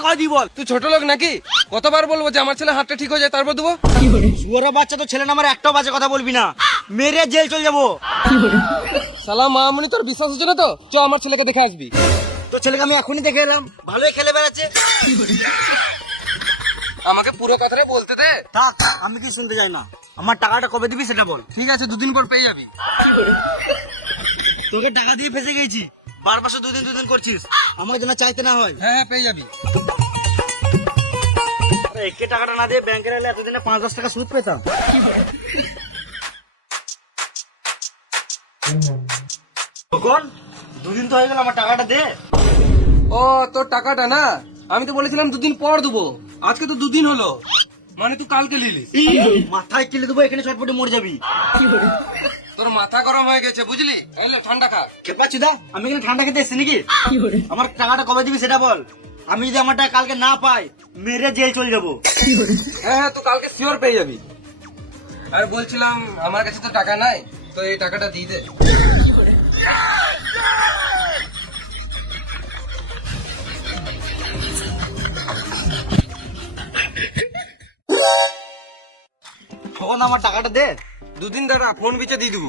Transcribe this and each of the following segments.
টাকাটা করে দিই বল। তুই ছোট লোক নাকি? কতবার বলবো যে আমার ছেলে হাতটা ঠিক হয়ে যায় তারপর দেবো? শুয়োরের বাচ্চা, তো ছেলে নামের একটাও বাজে কথা বলবি না, মেরে জেল চলে যাবো। শালা মামনি তোর বিশ্বাস হচ্ছে না তো? চ আমার ছেলেকে দেখে আসবি। তো ছেলেকে আমি এখনই দেখে এলাম, ভালোই খেলে বেড়াচ্ছে। আমাকে পুরো কথাটা বলতে দে। থাক, আমি কি শুনতে চাই না। আমার টাকাটা কবে দিবি সেটা বল। ঠিক আছে, 2 দিন পর পেয়ে যাবি। তোকে টাকা দিয়ে ফেসে গেছি, বারবার শুধু দুদিন করছিস, আমাকে যেন চাইতে না হয়। হ্যাঁ পেয়ে যাবি। একে টাকাটা না দিয়ে ব্যাংকে এলে এতদিনে 5-10 টাকা সুদ পেতাম। তখন 2 দিন তো হয়ে গেল, আমার টাকাটা দে। ও তোর টাকাটা না, আমি তো বলেছিলাম 2 দিন পর দেবো। আজকে তো 2 দিন হলো, মানে তুই কালকে নিলিস। মাথায় কিলে দেবো, এখানে চটপটে মরে যাবি। তোর মাথা গরম হয়ে গেছে বুঝলি? এলে ঠান্ডা খা। খেপা চুদা, আমি এখানে ঠান্ডা খেতে এসেছি নাকি? আমার টাকাটা কবে দিবি সেটা বল। আমি যদি আমার টাকা কালকে না পাই, মেরে জেল চলে যাবো। হ্যাঁ হ্যাঁ, তুই কালকে শিওর পেয়ে যাবি। আর বলছিলাম আমার কাছে তো টাকা নাই, তো এই টাকাটা দিয়ে দে। তখন আমার টাকাটা দে। 2 দিন দাঁড়া, ফোন বিচে দিয়ে দেবো।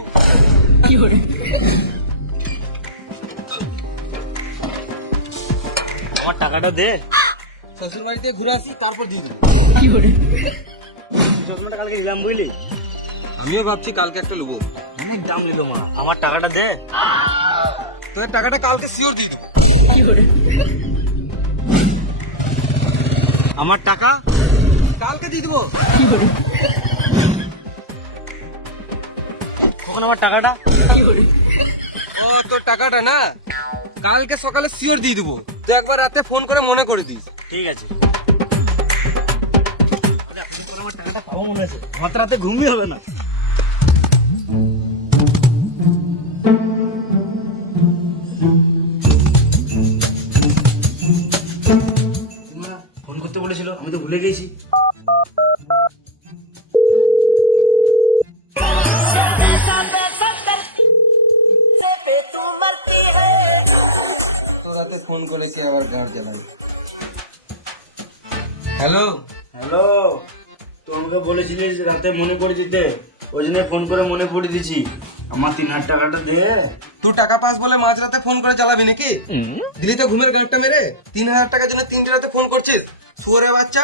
আমার টাকাটা দে। শ্বশুর বাড়িতে ঘুরে আসি তারপর দিয়ে দেবো। চশমাটা কালকে দিলাম বুঝলি, আমিও ভাবছি কালকে একটা নেবো। অনেক দাম নিল মা। আমার টাকাটা দে। তোর টাকাটা কালকে শিওর দিয়ে দেবো। আমার টাকা কালকে দিয়ে দেবো। কখন আমার টাকাটা? ও তোর টাকাটা না, কালকে সকালে শিওর দিয়ে দেবো। তুই একবার রাতে ফোন করে মনে করে দিস। ঠিক আছে। আমার টাকাটা পাবো মনে আছে, আমার রাতে ঘুমই হবে না। ফোন করতে বলেছিল, আমি তো ভুলে গেছি। তোর রাতে ফোন করেছি আবার গাঁট জ্বালাই। হ্যালো হ্যালো, তোমাকে বলেছিলিস রাতে মনে করে দিতে, ওই জন্য ফোন করে মনে পড়ে দিছি। আমার 3,000 টাকাটা দে। তুই টাকা পাস বলে মাঝরাতে ফোন করে চালাবি নাকি? দিলি তো ঘুমের গাঁটটা মেরে 3,000 টাকার জন্য 3টে রাতে ফোন করছিস, শুয়োরের বাচ্চা।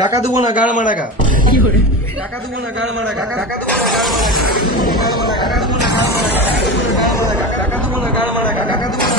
টাকা দেবো না, গাড় মারা গা। টাকা দেবো না, গাড় মারা গা। টাকা দেবো না, গাড় মারা গা। টাকা দেবো না, গাড় মারা গা। টাকা দেবো না, গাড় মারা গা। টাকা দেবো না, গাড় মারা গা। টাকা দেবো না,